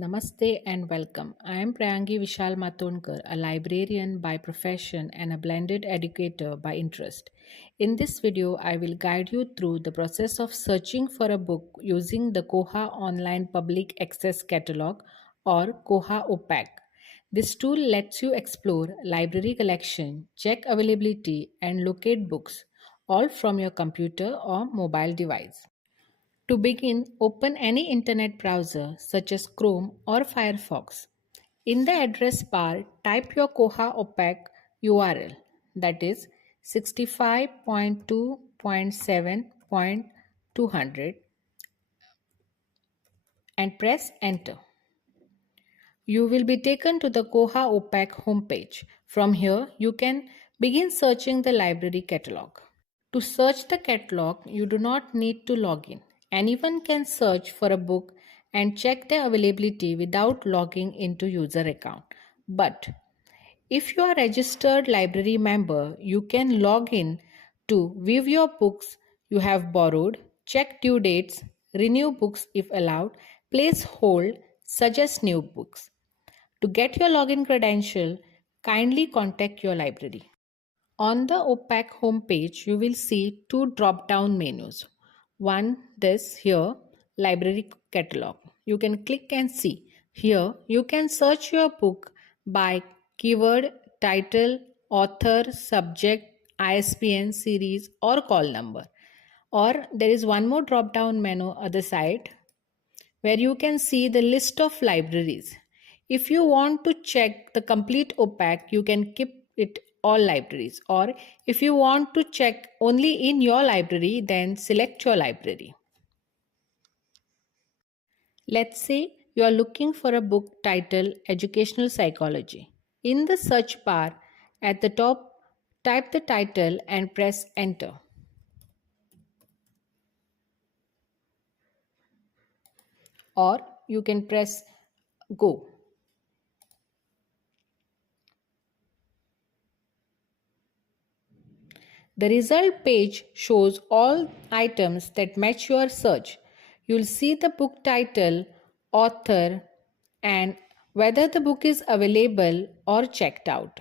Namaste and welcome. I am Prayangi Vishal Matonkar, a librarian by profession and a blended educator by interest. In this video, I will guide you through the process of searching for a book using the Koha Online Public Access Catalogue or Koha OPAC. This tool lets you explore library collection, check availability, and locate books, all from your computer or mobile device. To begin, open any internet browser such as Chrome or Firefox. In the address bar, type your Koha OPAC URL, that is 65.2.7.200, and press enter. You will be taken to the Koha OPAC homepage. From here, you can begin searching the library catalog. To search the catalog, you do not need to log in. Anyone can search for a book and check the availability without logging into user account. But if you are a registered library member, you can log in to view your books you have borrowed, check due dates, renew books if allowed, place hold, suggest new books. To get your login credential, kindly contact your library. On the OPAC homepage, you will see two drop-down menus. One, this here, library catalog. You can click and see. Here, you can search your book by keyword, title, author, subject, ISBN, series, or call number. Or there is one more drop-down menu other side where you can see the list of libraries. If you want to check the complete OPAC, you can keep it all libraries, or if you want to check only in your library, then select your library. Let's say you are looking for a book titled Educational Psychology. In the search bar at the top, type the title and press enter. Or you can press go. The result page shows all items that match your search. You'll see the book title, author, and whether the book is available or checked out.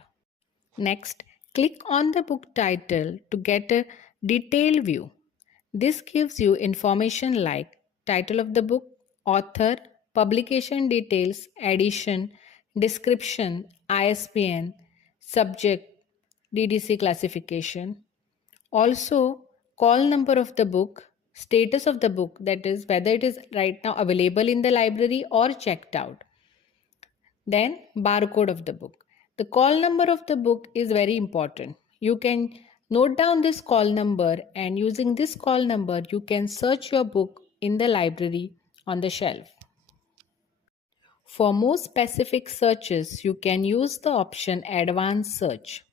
Next, click on the book title to get a detailed view. This gives you information like title of the book, author, publication details, edition, description, ISBN, subject, DDC classification. Also, call number of the book, status of the book, that is whether it is right now available in the library or checked out. Then barcode of the book. The call number of the book is very important. You can note down this call number, and using this call number you can search your book in the library on the shelf. For more specific searches, you can use the option Advanced Search.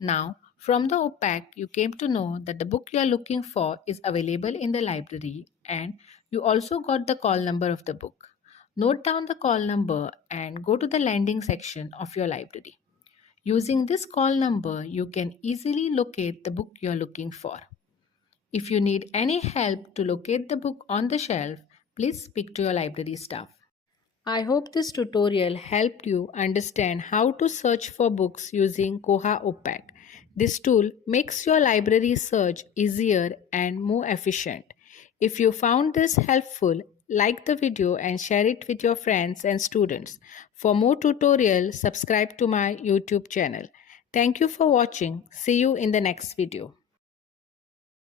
Now, from the OPAC, you came to know that the book you are looking for is available in the library, and you also got the call number of the book. Note down the call number and go to the landing section of your library. Using this call number, you can easily locate the book you are looking for. If you need any help to locate the book on the shelf, please speak to your library staff. I hope this tutorial helped you understand how to search for books using Koha OPAC. This tool makes your library search easier and more efficient. If you found this helpful, like the video and share it with your friends and students. For more tutorials, subscribe to my YouTube channel. Thank you for watching. See you in the next video.